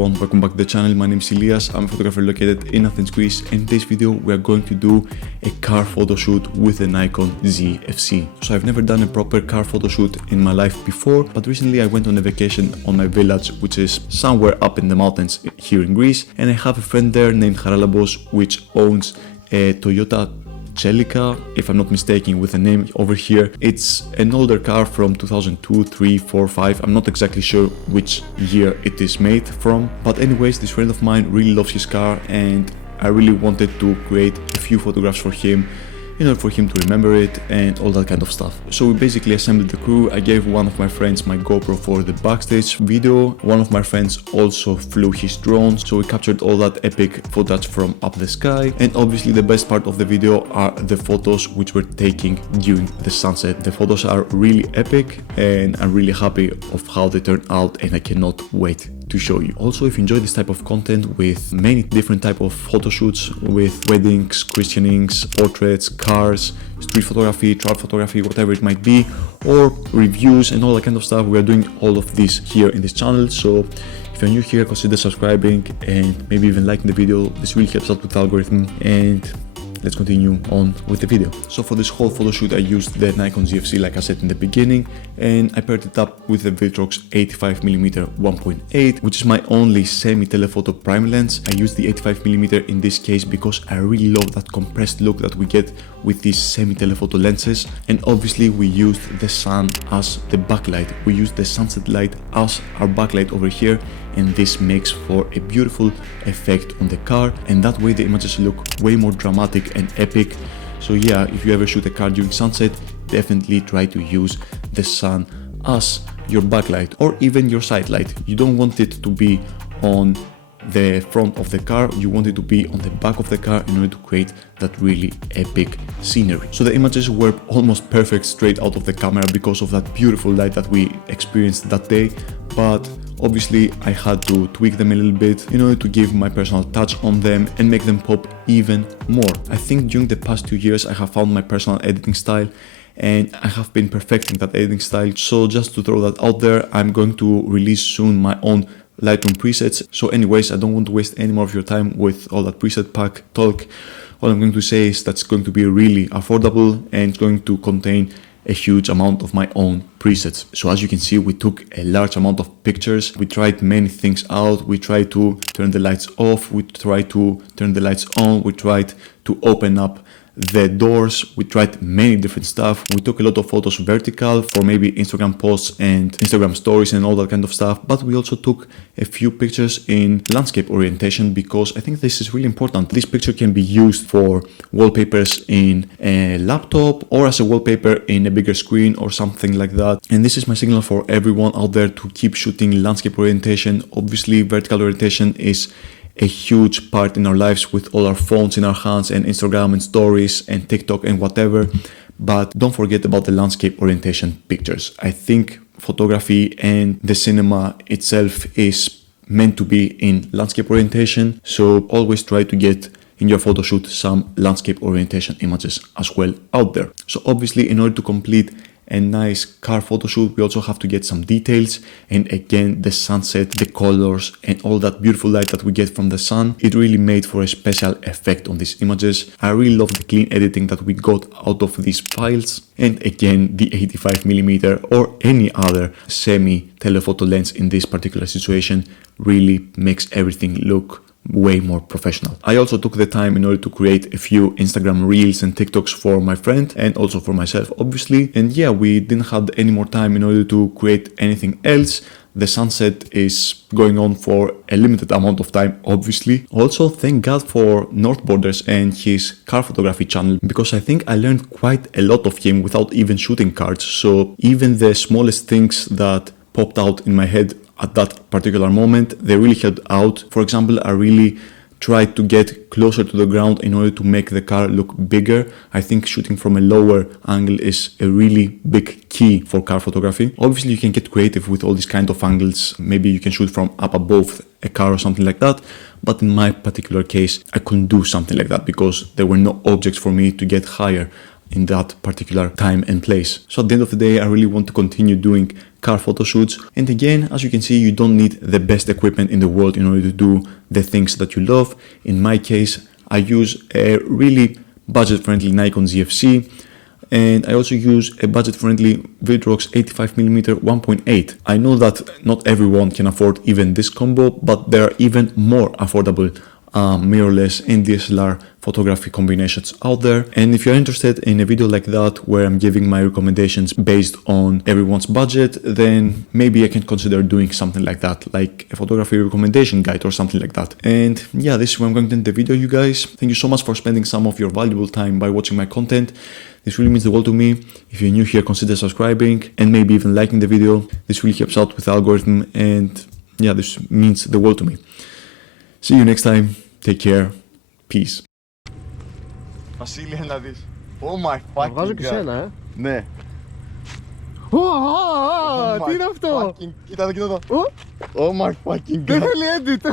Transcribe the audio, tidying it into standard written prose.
everyone, welcome back to the channel. My name is Elias, I'm a photographer located in Athens, Greece, and in this video we are going to do a car photo shoot with the Nikon Zfc. So I've never done a proper car photo shoot in my life before, but recently I went on a vacation on my village, which is somewhere up in the mountains here in Greece, and I have a friend there named Haralambos, which owns a Toyota Celica, if I'm not mistaken with the name over here. It's an older car from 2002, 3, 4, 5. I'm not exactly sure which year it is made from. But anyways, this friend of mine really loves his car and I really wanted to create a few photographs for him in order for him to remember it and all that kind of stuff. So we basically assembled the crew. I gave one of my friends my GoPro for the backstage video. One of my friends also flew his drone, so we captured all that epic footage from up the sky. And obviously the best part of the video are the photos which we're taking during the sunset. The photos are really epic and I'm really happy of how they turned out and I cannot wait to show you. Also, if you enjoy this type of content with many different type of photo shoots, with weddings, christenings, portraits, cars, street photography, travel photography, whatever it might be, or reviews and all that kind of stuff, we are doing all of this here in this channel. So if you're new here, consider subscribing and maybe even liking the video. This really helps out with the algorithm. And let's continue on with the video. So for this whole photo shoot I used the Nikon Zfc, like I said in the beginning, and I paired it up with the Viltrox 85mm 1.8, which is my only semi-telephoto prime lens. I used the 85mm in this case because I really love that compressed look that we get with these semi-telephoto lenses. And obviously we used the sun as the backlight. We used the sunset light as our backlight over here, and this makes for a beautiful effect on the car, and that way the images look way more dramatic and epic. So yeah, if you ever shoot a car during sunset, definitely try to use the sun as your backlight or even your side light. You don't want it to be on the front of the car, you want it to be on the back of the car in order to create that really epic scenery. So the images were almost perfect straight out of the camera because of that beautiful light that we experienced that day, but obviously I had to tweak them a little bit in order to give my personal touch on them and make them pop even more. I think during the past 2 years I have found my personal editing style and I have been perfecting that editing style. So just to throw that out there, I'm going to release soon my own Lightroom presets. So anyways, I don't want to waste any more of your time with all that preset pack talk. All I'm going to say is that's going to be really affordable and it's going to contain a huge amount of my own presets. So as you can see, we took a large amount of pictures. We tried many things out. We tried to turn the lights off. We tried to turn the lights on. We tried to open up the doors. We tried many different stuff. We took a lot of photos vertical for maybe Instagram posts and Instagram stories and all that kind of stuff, but we also took a few pictures in landscape orientation because I think this is really important. This picture can be used for wallpapers in a laptop or as a wallpaper in a bigger screen or something like that. And this is my signal for everyone out there to keep shooting landscape orientation. Obviously vertical orientation is a huge part in our lives with all our phones in our hands and Instagram and stories and TikTok and whatever, but don't forget about the landscape orientation pictures. I think photography and the cinema itself is meant to be in landscape orientation, so always try to get in your photo shoot some landscape orientation images as well out there. So obviously in order to complete a nice car photo shoot, we also have to get some details, and again the sunset, the colors and all that beautiful light that we get from the sun, it really made for a special effect on these images. I really love the clean editing that we got out of these files, and again the 85mm or any other semi telephoto lens in this particular situation really makes everything look way more professional. I also took the time in order to create a few Instagram reels and TikToks for my friend and also for myself obviously. And yeah, we didn't have any more time in order to create anything else. The sunset is going on for a limited amount of time obviously. Also thank God for North Borders and his car photography channel, because I think I learned quite a lot of him without even shooting cars. So even the smallest things that popped out in my head at that particular moment, they really helped out. For example, I really tried to get closer to the ground in order to make the car look bigger. I think shooting from a lower angle is a really big key for car photography. Obviously you can get creative with all these kind of angles. Maybe you can shoot from up above a car or something like that, but in my particular case I couldn't do something like that because there were no objects for me to get higher in that particular time and place. So at the end of the day, I really want to continue doing car photo shoots. And again, as you can see, you don't need the best equipment in the world in order to do the things that you love. In my case, I use a really budget-friendly Nikon Zfc, and I also use a budget-friendly Vidrox 85mm 1.8. I know that not everyone can afford even this combo, but there are even more affordable mirrorless and DSLR photography combinations out there. And if you're interested in a video like that where I'm giving my recommendations based on everyone's budget, then maybe I can consider doing something like that, like a photography recommendation guide or something like that. And yeah, this is where I'm going to end the video, you guys. Thank you so much for spending some of your valuable time by watching my content. This really means the world to me. If you're new here, consider subscribing and maybe even liking the video. This really helps out with the algorithm, and yeah, this means the world to me. See you next time. Take care. Peace. Βασίλη, να δεις. Oh my fucking god. Βγάζω και σένα, Ναι. Τι είναι αυτό? Κοίτα εδώ, κοίτα εδώ. Oh my fucking god. Δεν θέλει edit.